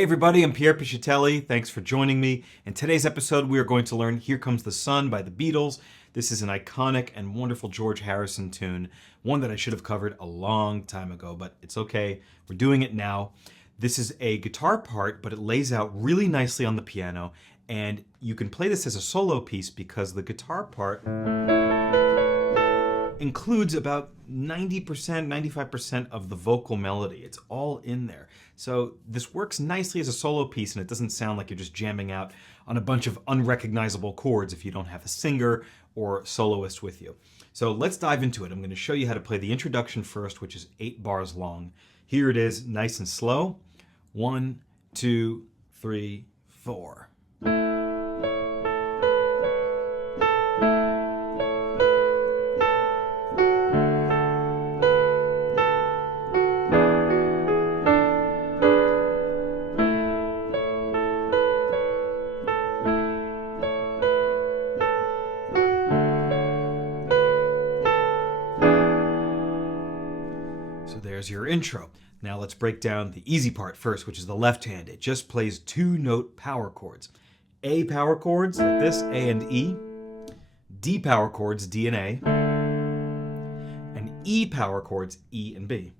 Hey everybody, I'm Pierre Piscitelli. Thanks for joining me. In today's episode, we are going to learn Here Comes the Sun by the Beatles. This is an iconic and wonderful George Harrison tune, one that I should have covered a long time ago, but it's okay. We're doing it now. This is a guitar part, but it lays out really nicely on the piano, and you can play this as a solo piece because the guitar part includes about 90%, 95% of the vocal melody. It's all in there. So this works nicely as a solo piece, and it doesn't sound like you're just jamming out on a bunch of unrecognizable chords if you don't have a singer or soloist with you. So let's dive into it. I'm going to show you how to play the introduction first, which is 8 bars long. Here it is, nice and slow. 1, 2, 3, 4. There's your intro. Now let's break down the easy part first, which is the left hand. It just plays 2-note power chords. A power chords like this, A and E. D power chords, D and A. And E power chords, E and B.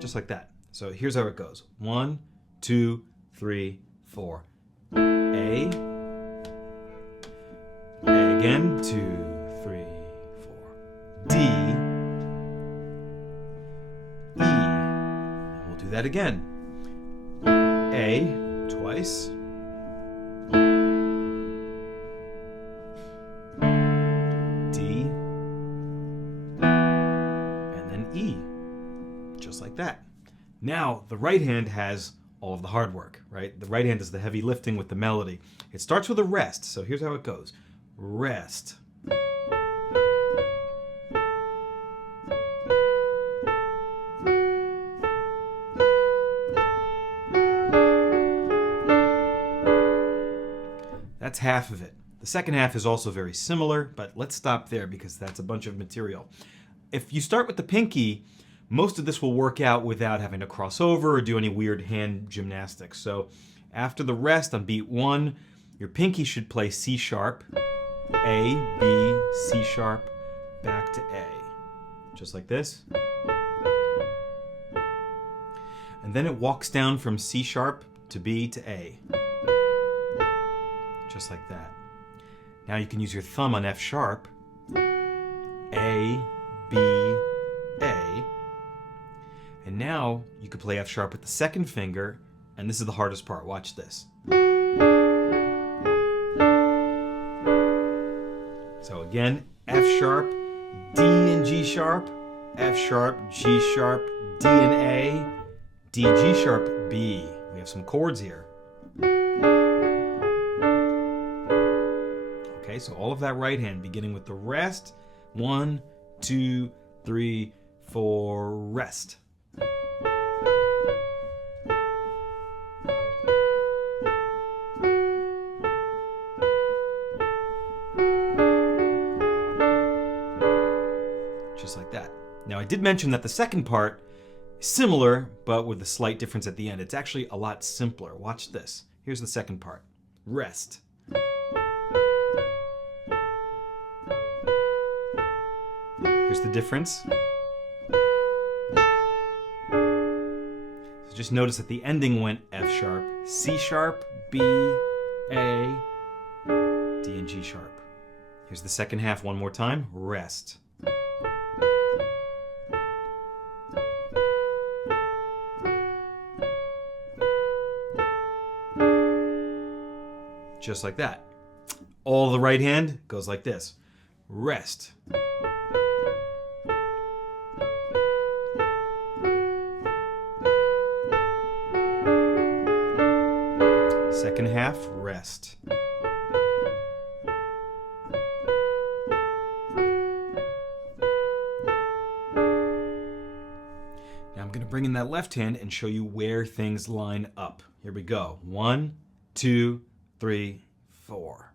Just like that. So here's how it goes. 1, 2, 3, 4. A. A again. 2, 3, 4. D. Do that again. A twice. D. And then E. Just like that. Now, the right hand has all of the hard work, right? The right hand does the heavy lifting with the melody. It starts with a rest, so here's how it goes. Rest. That's half of it. The second half is also very similar, but let's stop there because that's a bunch of material. If you start with the pinky, most of this will work out without having to cross over or do any weird hand gymnastics. So after the rest on beat 1, your pinky should play C sharp, A, B, C sharp, back to A. Just like this. And then it walks down from C sharp to B to A. Just like that. Now you can use your thumb on F sharp. A, B, A. And now you could play F sharp with the second finger, and this is the hardest part. Watch this. So again, F sharp, D and G sharp, F sharp, G sharp, D and A, D, G sharp, B. We have some chords here. Okay, so all of that right hand, beginning with the rest. 1, 2, 3, 4, rest. Just like that. Now, I did mention that the second part is similar, but with a slight difference at the end. It's actually a lot simpler. Watch this. Here's the second part. Rest. Here's the difference. So just notice that the ending went F sharp, C sharp, B, A, D, and G sharp. Here's the second half one more time. Rest. Just like that. All the right hand goes like this. Rest. Second half, rest. Now I'm going to bring in that left hand and show you where things line up. Here we go. 1, 2, 3, 4.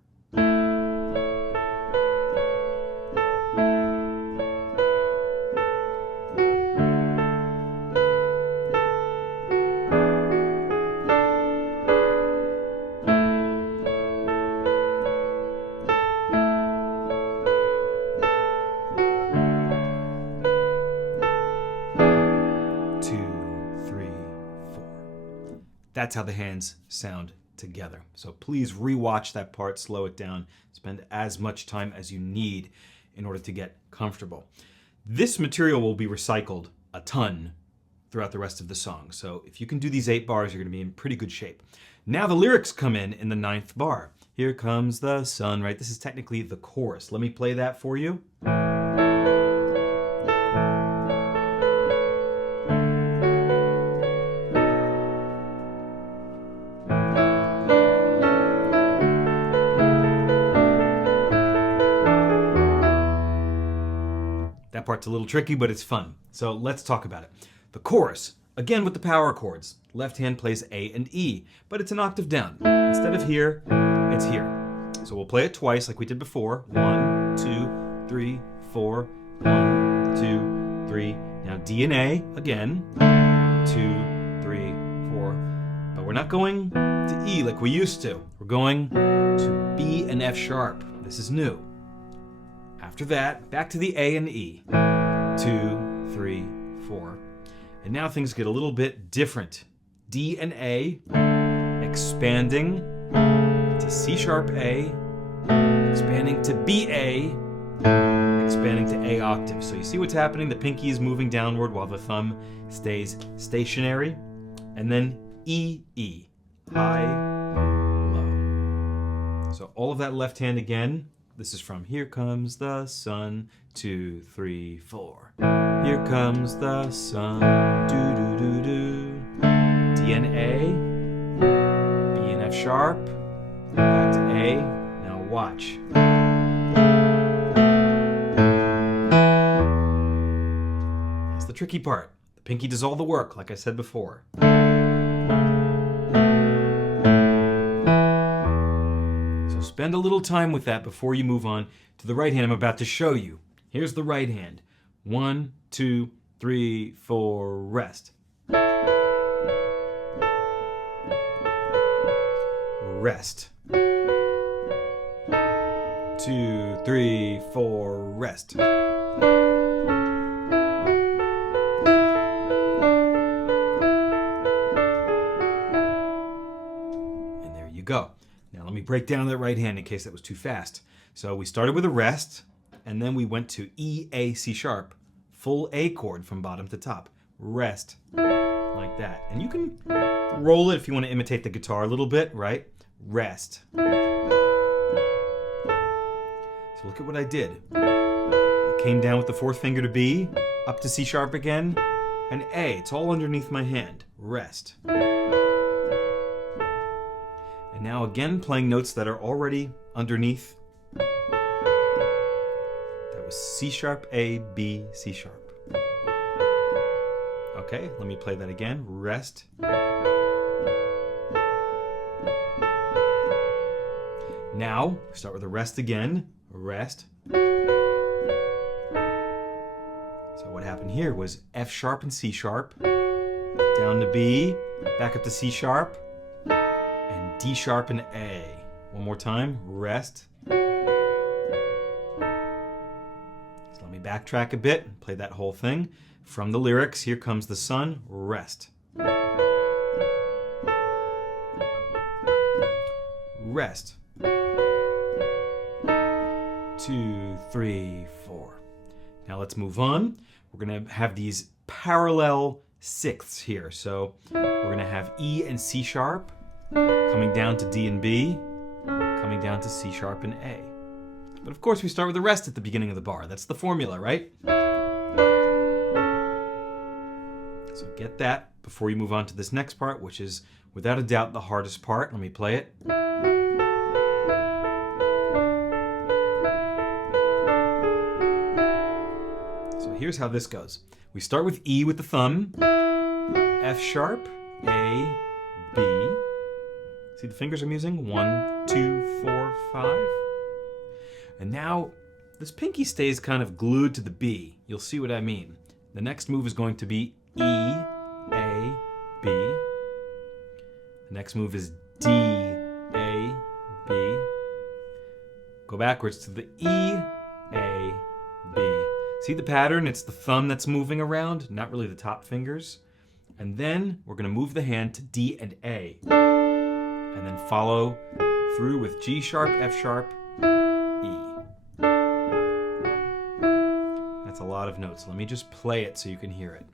That's how the hands sound together. So please rewatch that part, slow it down, spend as much time as you need in order to get comfortable. This material will be recycled a ton throughout the rest of the song. So if you can do these 8 bars, you're going to be in pretty good shape. Now the lyrics come in the 9th bar. Here comes the sun, right? This is technically the chorus. Let me play that for you. That part's a little tricky, but it's fun. So let's talk about it. The chorus, again with the power chords. Left hand plays A and E, but it's an octave down. Instead of here, it's here. So we'll play it twice like we did before. 1, 2, 3, 4. 1, 2, 3. Now D and A again. 2, 3, 4. But we're not going to E like we used to. We're going to B and F sharp. This is new. After that, back to the A and E. 2, 3, 4. And now things get a little bit different. D and A, expanding to C sharp A, expanding to B A, expanding to A octave. So you see what's happening? The pinky is moving downward while the thumb stays stationary. And then E, E, high, low. So all of that left hand again. This is from Here Comes the Sun, 2, 3, 4. Here comes the sun, do do do do. D and A, B and F sharp, back to A. Now watch. That's the tricky part. The pinky does all the work, like I said before. Spend a little time with that before you move on to the right hand I'm about to show you. Here's the right hand. 1, 2, 3, 4, rest. Rest. 2, 3, 4, rest. And there you go. Now let me break down that right hand in case that was too fast. So we started with a rest, and then we went to E, A, C sharp. Full A chord from bottom to top. Rest. Like that. And you can roll it if you want to imitate the guitar a little bit, right? Rest. So look at what I did. I came down with the 4th finger to B, up to C sharp again, and A. It's all underneath my hand. Rest. And now again playing notes that are already underneath. That was C sharp, A, B, C sharp. Okay, let me play that again. Rest. Now, start with a rest again. Rest. So what happened here was F sharp and C sharp, down to B, back up to C sharp, D sharp and A. One more time, rest. So let me backtrack a bit and play that whole thing. From the lyrics, Here Comes the Sun, rest. Rest. 2, 3, 4. Now let's move on. We're gonna have these parallel sixths here. So we're gonna have E and C sharp, coming down to D and B, coming down to C sharp and A. But of course we start with the rest at the beginning of the bar. That's the formula, right? So get that before you move on to this next part, which is without a doubt the hardest part. Let me play it. So here's how this goes. We start with E with the thumb, F sharp, A, B. See the fingers I'm using? 1, 2, 4, 5. And now this pinky stays kind of glued to the B. You'll see what I mean. The next move is going to be E, A, B. The next move is D, A, B. Go backwards to the E, A, B. See the pattern? It's the thumb that's moving around, not really the top fingers. And then we're going to move the hand to D and A. And then follow through with G sharp, F sharp, E. That's a lot of notes. Let me just play it so you can hear it.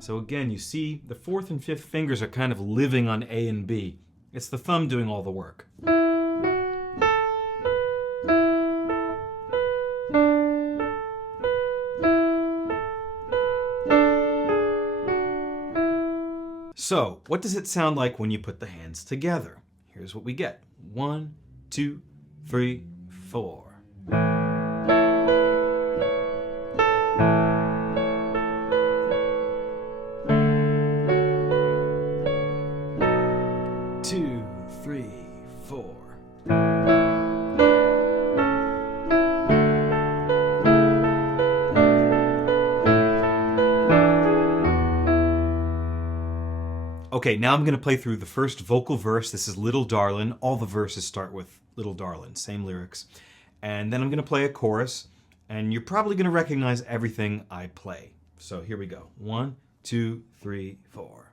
So again, you see the fourth and fifth fingers are kind of living on A and B. It's the thumb doing all the work. So, what does it sound like when you put the hands together? Here's what we get. 1, 2, 3, 4. Okay, now I'm going to play through the first vocal verse. This is Little Darlin'. All the verses start with Little Darlin', same lyrics. And then I'm going to play a chorus, and you're probably going to recognize everything I play. So here we go. 1, 2, 3, 4.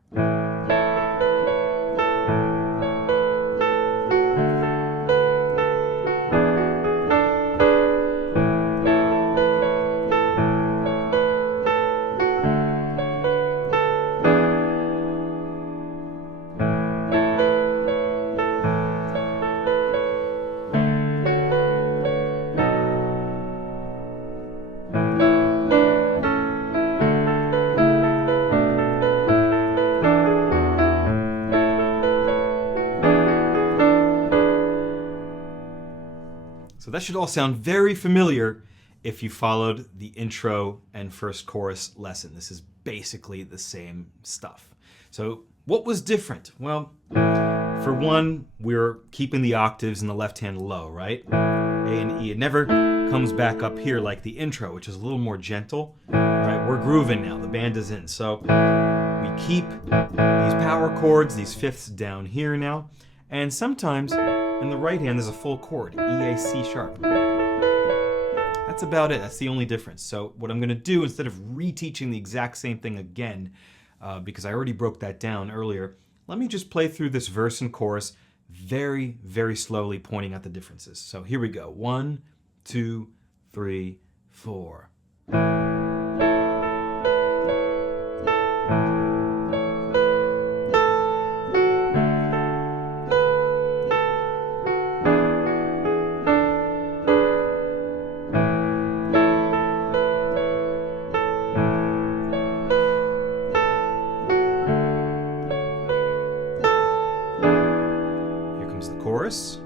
So that should all sound very familiar if you followed the intro and first chorus lesson. This is basically the same stuff. So what was different? Well, for one, we're keeping the octaves in the left hand low, right? A and E. It never comes back up here like the intro, which is a little more gentle. Right? We're grooving now. The band is in. So we keep these power chords, these fifths down here now. And sometimes in the right hand, there's a full chord, E, A, C sharp. That's about it. That's the only difference. So what I'm going to do, instead of reteaching the exact same thing again, because I already broke that down earlier, let me just play through this verse and chorus very, very slowly, pointing out the differences. So here we go. 1, 2, 3, 4. Chorus.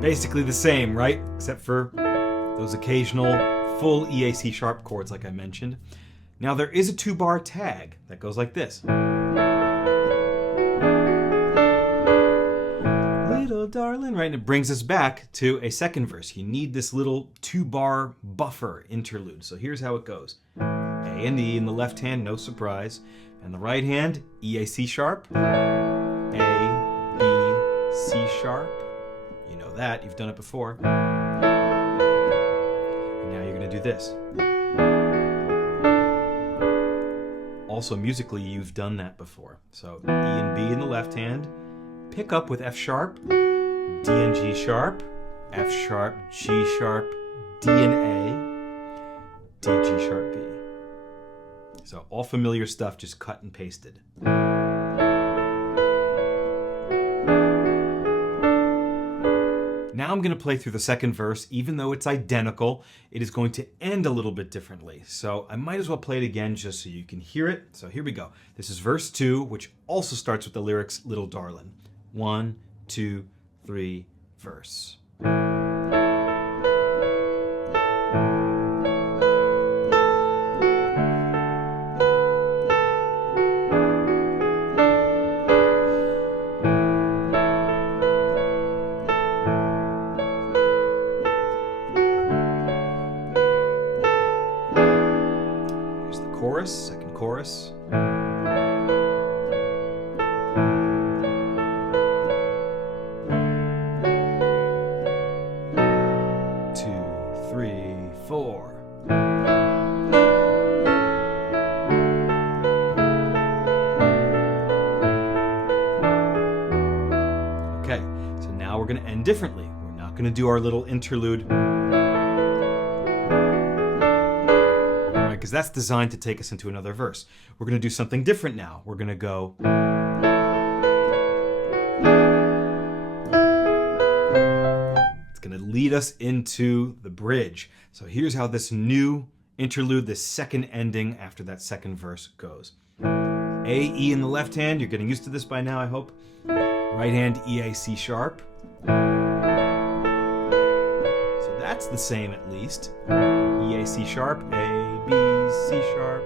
Basically the same, right? Except for those occasional full EAC sharp chords like I mentioned. Now there is a 2-bar tag that goes like this. Little darling, right? And it brings us back to a second verse. You need this little 2-bar buffer interlude. So here's how it goes. A and E in the left hand, no surprise. And the right hand, EAC sharp, A, B, C sharp. You know that, you've done it before. Now you're going to do this. Also musically, you've done that before. So E and B in the left hand, pick up with F sharp, D and G sharp, F sharp, G sharp, D and A, D, G sharp, B. So all familiar stuff, just cut and pasted. Now I'm going to play through the second verse. Even though it's identical, it is going to end a little bit differently. So I might as well play it again just so you can hear it. So here we go. This is verse 2, which also starts with the lyrics, Little Darlin'. 1, 2, 3, verse. Differently. We're not going to do our little interlude, right? Because that's designed to take us into another verse. We're going to do something different now. We're going to go. It's going to lead us into the bridge. So here's how this new interlude, this second ending after that second verse goes. A, E in the left hand. You're getting used to this by now, I hope. Right hand, E, A, C sharp. So that's the same at least. E, A, C sharp, A, B, C sharp.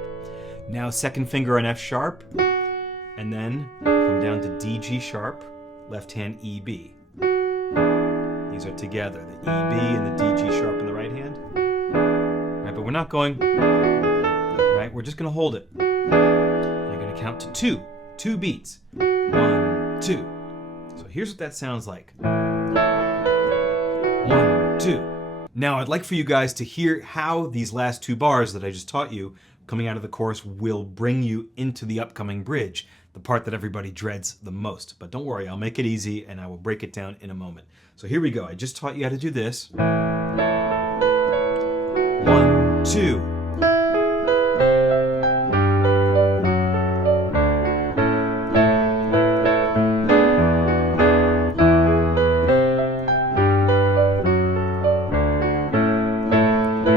Now second finger on F sharp, and then come down to D, G sharp, left hand E, B. These are together, the E, B and the D, G sharp in the right hand. Right, but we're not going, right, we're just gonna hold it. And you're gonna count to two, 2 beats. 1, 2. So here's what that sounds like. 1, 2. Now I'd like for you guys to hear how these last 2 bars that I just taught you coming out of the chorus will bring you into the upcoming bridge, the part that everybody dreads the most. But don't worry, I'll make it easy and I will break it down in a moment. So here we go. I just taught you how to do this. 1, 2.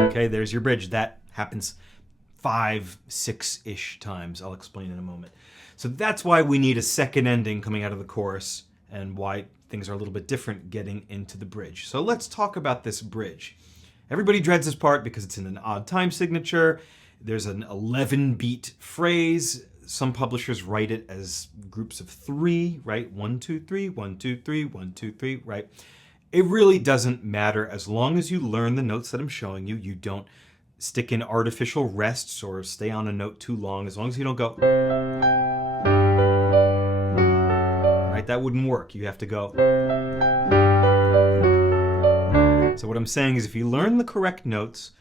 Okay, there's your bridge. That happens 5, 6-ish times. I'll explain in a moment. So that's why we need a second ending coming out of the chorus and why things are a little bit different getting into the bridge. So let's talk about this bridge. Everybody dreads this part because it's in an odd time signature. There's an 11-beat phrase. Some publishers write it as groups of 3, right? 1, 2, 3, 1, 2, 3, 1, 2, 3, right? It really doesn't matter as long as you learn the notes that I'm showing you. You don't stick in artificial rests or stay on a note too long. As long as you don't go, right? That wouldn't work. You have to go. So what I'm saying is if you learn the correct notes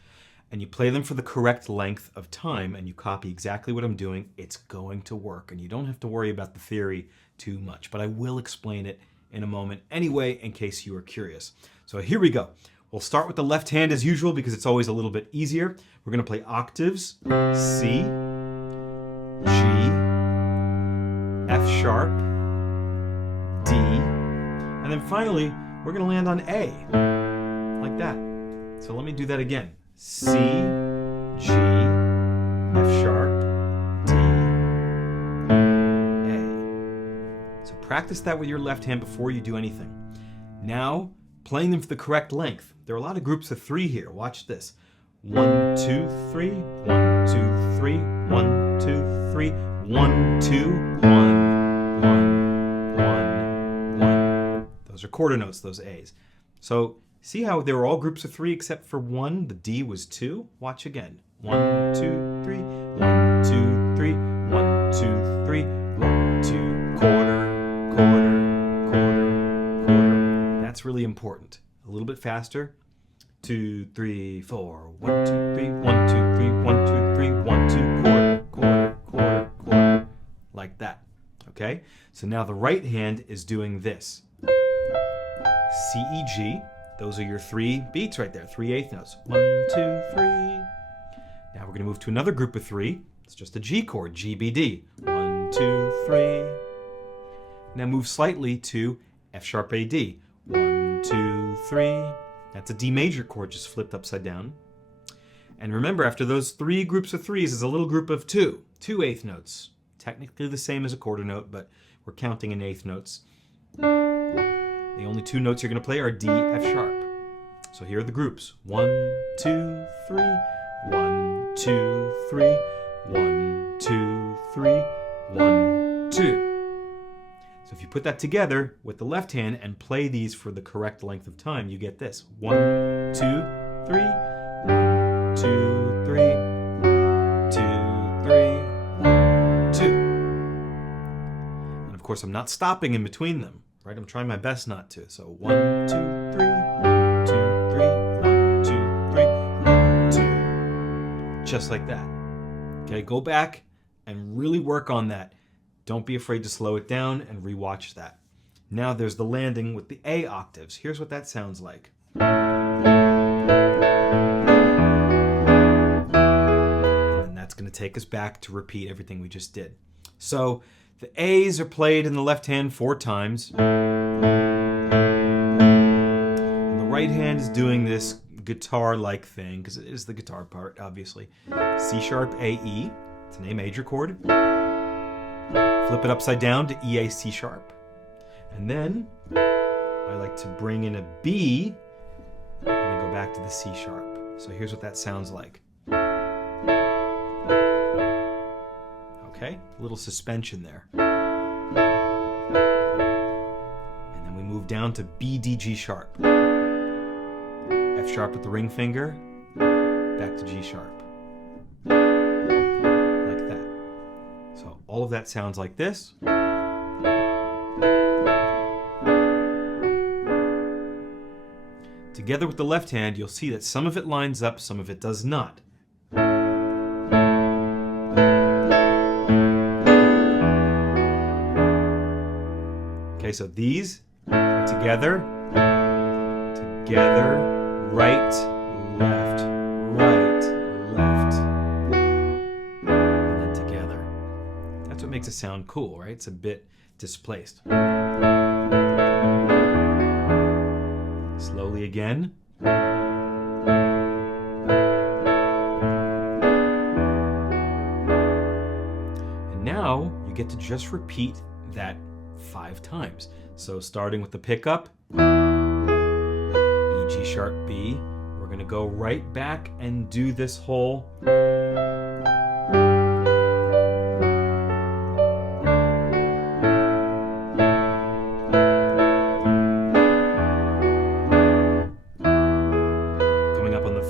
and you play them for the correct length of time and you copy exactly what I'm doing, it's going to work. And you don't have to worry about the theory too much. But I will explain it in a moment anyway, in case you are curious. So here we go. We'll start with the left hand as usual because it's always a little bit easier. We're going to play octaves, C, G, F sharp, D, and then finally we're going to land on A, like that. So let me do that again. C, G, F sharp, D, A. So practice that with your left hand before you do anything. Now, playing them for the correct length. There are a lot of groups of 3 here. Watch this. 1, 2, 3, 1, 2, 3, 1, 2, 3, 1, 2, 1, 1, 1, 1. Those are quarter notes, those A's. So see how they were all groups of 3 except for 1, the D was 2? Watch again. 1, 2, 3, 1, 2, 3, 1, 2, 3, 1, 2, quarter, quarter, quarter, quarter. That's really important. A little bit faster. 2, 3, 4. 1, 2, 3, 1, 2, 3, 1, 2, 3, 1, 2, quarter, quarter, quarter, quarter. Like that. Okay? So now the right hand is doing this. C, E, G. Those are your 3 beats right there. 3 eighth notes. 1, 2, 3. Now we're going to move to another group of 3. It's just a G chord. G, B, D. 1, 2, 3. Now move slightly to F sharp, A, D. 1, 2, 3. That's a D major chord just flipped upside down. And remember, after those 3 groups of 3s is a little group of 2 eighth notes. Technically the same as a quarter note, but we're counting in eighth notes. The only 2 notes you're going to play are D, F sharp. So here are the groups. 1, 2, 3, 1, 2, 3, 1, 2, 3, 1, 2. So if you put that together with the left hand and play these for the correct length of time, you get this. 1, 2, 3, 1, 2, 3, 2, 3, 1, course, I'm not stopping in between them, right? I'm trying my best not to. So 1, 2, 3, 1, 2, 3, 1, 2, 3, 1, 2. Just like that. Okay, go back and really work on that. Don't be afraid to slow it down and rewatch that. Now there's the landing with the A octaves. Here's what that sounds like. And that's going to take us back to repeat everything we just did. So the A's are played in the left hand 4 times. And the right hand is doing this guitar-like thing, because it is the guitar part, obviously. C sharp, A, E. It's an A major chord. Flip it upside down to E, A, C sharp. And then I like to bring in a B and then go back to the C sharp. So here's what that sounds like. Okay, a little suspension there. And then we move down to B, D, G sharp. F sharp with the ring finger, back to G sharp. Like that. So all of that sounds like this. Together with the left hand, you'll see that some of it lines up, some of it does not. Okay, so these are together, right, left, and then together. That's what makes it sound cool, right? It's a bit displaced. Slowly again. And now you get to just repeat that 5 times. So starting with the pickup, E, G sharp, B, we're going to go right back and do this whole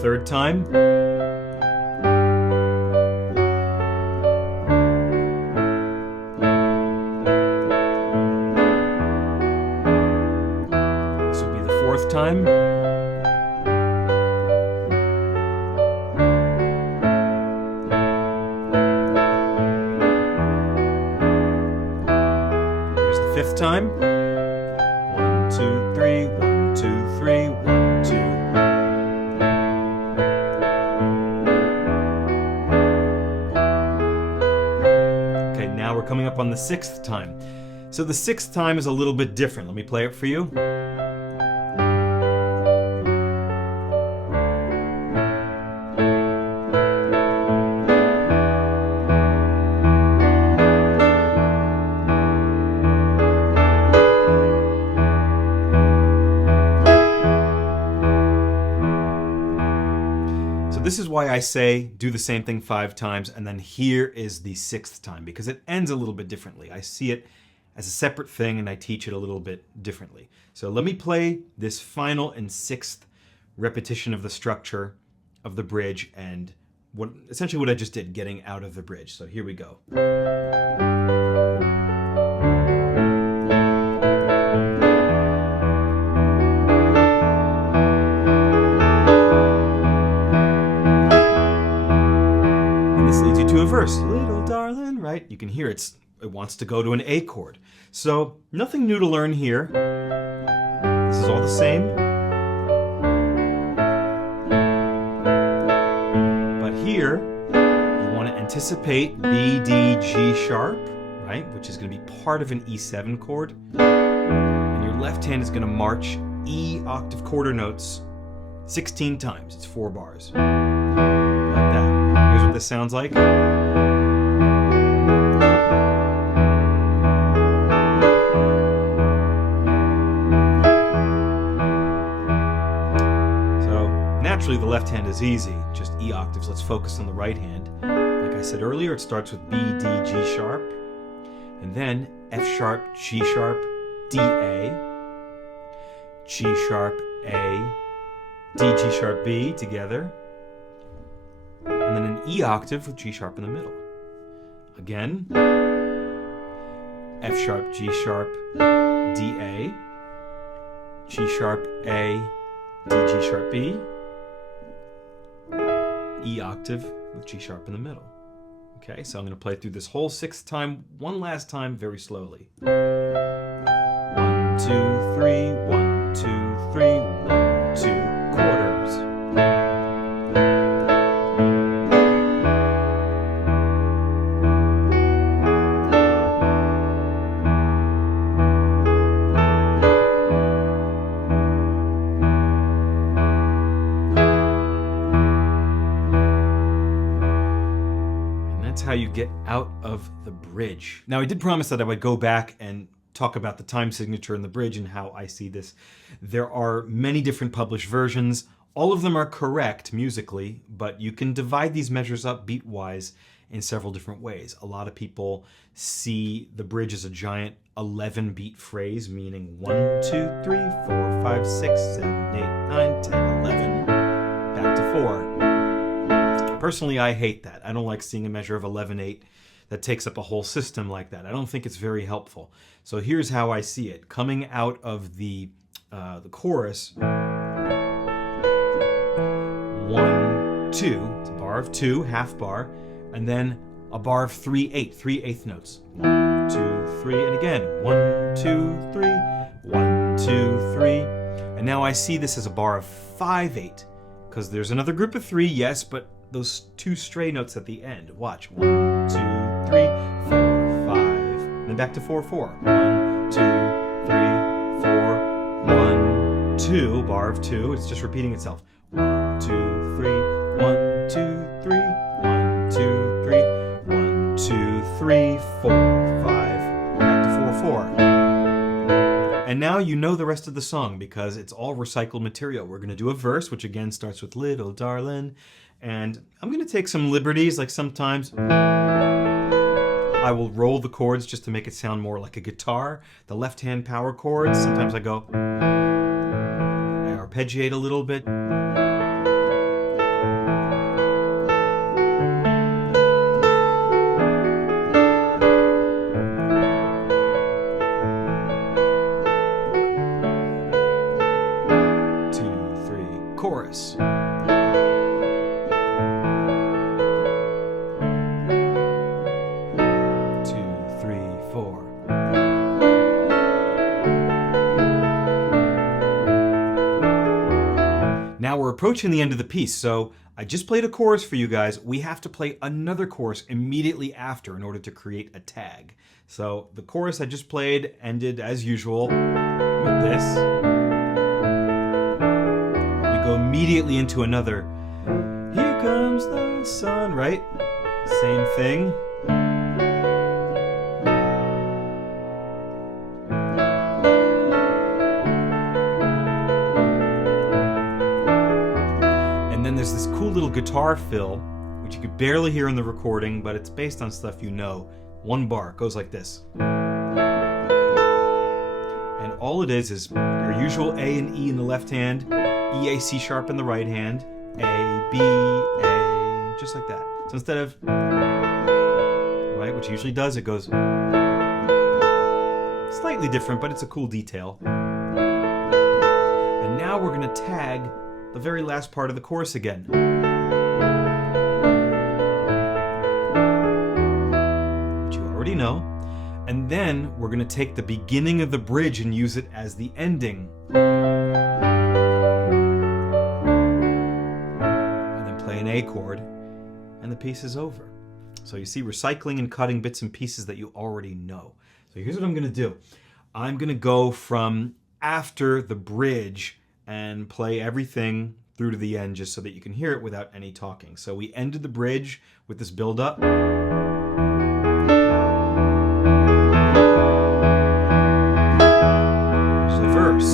third time. This would be the 4th time. Here's the 5th time. 1, 2, 3, 1, 2, 3, 1, 2. Coming up on the 6th time. So the 6th time is a little bit different. Let me play it for you. This is why I say do the same thing 5 times, and then here is the 6th time, because it ends a little bit differently. I see it as a separate thing, and I teach it a little bit differently. So let me play this final and 6th repetition of the structure of the bridge and essentially what I just did, getting out of the bridge. So here we go. To a verse, little darling, right? You can hear it wants to go to an A chord. So nothing new to learn here. This is all the same. But here, you want to anticipate B, D, G sharp, right? Which is going to be part of an E7 chord. And your left hand is going to march E octave quarter notes 16 times. It's 4 bars. Like that. Here's what this sounds like. Naturally, the left hand is easy, just E octaves. Let's focus on the right hand. Like I said earlier, it starts with B, D, G sharp, and then F sharp, G sharp, D, A, G sharp, A, D, G sharp, B together, and then an E octave with G sharp in the middle. Again, F sharp, G sharp, D A, G sharp A, D G sharp B, E octave with G sharp in the middle. Okay, so I'm going to play through this whole sixth time, one last time, very slowly. 1, 2, 3, 1, 2, 3, 1, 2, quarters. How you get out of the bridge. Now, I did promise that I would go back and talk about the time signature in the bridge and how I see this. There are many different published versions. All of them are correct musically, but you can divide these measures up beat-wise in several different ways. A lot of people see the bridge as a giant 11-beat phrase, meaning 1, 2, 3, 4, 5, 6, 7, 8, 9, 10, 11, back to 4. Personally, I hate that. I don't like seeing a measure of 11/8 that takes up a whole system like that. I don't think it's very helpful. So here's how I see it. Coming out of the chorus, 1, 2, it's a bar of 2, half bar, and then a bar of 3/8, 3/8 notes. 1, 2, 3, and again, 1, 2, 3, 1, 2, 3. And now I see this as a bar of 5/8, because there's another group of 3, yes, but those 2 stray notes at the end. Watch. 1, 2, 3, 4, 5. And then back to 4, 4. 1, 2, 3, 4, 1, 2. Bar of 2. It's just repeating itself. 1, 2, 3, 1, 2, 3, 1, 2, 3, 1, 2, 3, 4, 5. Back to 4, 4. And now you know the rest of the song because it's all recycled material. We're going to do a verse, which again starts with Little Darlin'. And I'm going to take some liberties, like sometimes I will roll the chords just to make it sound more like a guitar. The left-hand power chords, sometimes I go, I arpeggiate a little bit. 2, 3, chorus. Now we're approaching the end of the piece, so I just played a chorus for you guys. We have to play another chorus immediately after in order to create a tag. So the chorus I just played ended as usual with this. We go immediately into another, here comes the sun, right? Same thing. There's this cool little guitar fill, which you could barely hear in the recording, but it's based on stuff you know. 1 bar, it goes like this. And all it is your usual A and E in the left hand, E, A, C sharp in the right hand, A, B, A, just like that. So instead of, right, which it usually does, it goes slightly different, but it's a cool detail. And now we're going to tag the very last part of the chorus again. Which you already know. And then we're going to take the beginning of the bridge and use it as the ending. And then play an A chord, and the piece is over. So you see, recycling and cutting bits and pieces that you already know. So here's what I'm going to do. I'm going to go from after the bridge and play everything through to the end just so that you can hear it without any talking. So we ended the bridge with this build-up. Here's the verse.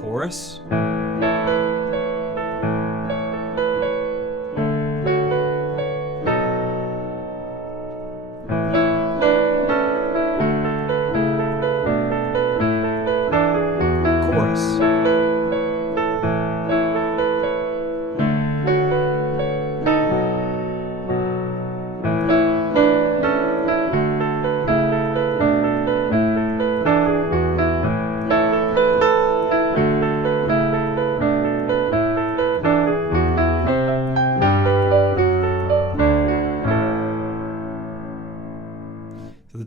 Chorus.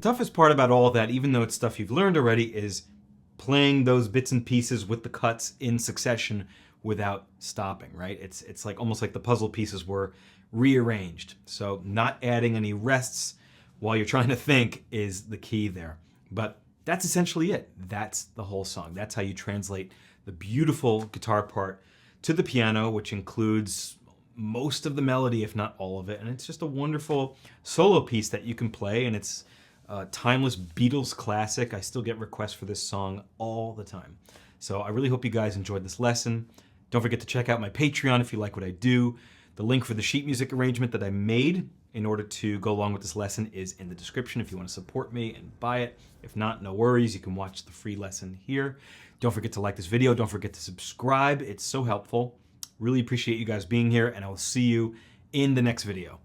toughest part about all of that, even though it's stuff you've learned already, is playing those bits and pieces with the cuts in succession without stopping, right? It's like almost like the puzzle pieces were rearranged. So not adding any rests while you're trying to think is the key there. But that's essentially it. That's the whole song. That's how you translate the beautiful guitar part to the piano, which includes most of the melody, if not all of it. And it's just a wonderful solo piece that you can play, and it's a timeless Beatles classic. I still get requests for this song all the time. So I really hope you guys enjoyed this lesson. Don't forget to check out my Patreon if you like what I do. The link for the sheet music arrangement that I made in order to go along with this lesson is in the description if you want to support me and buy it. If not, no worries. You can watch the free lesson here. Don't forget to like this video. Don't forget to subscribe. It's so helpful. Really appreciate you guys being here, and I will see you in the next video.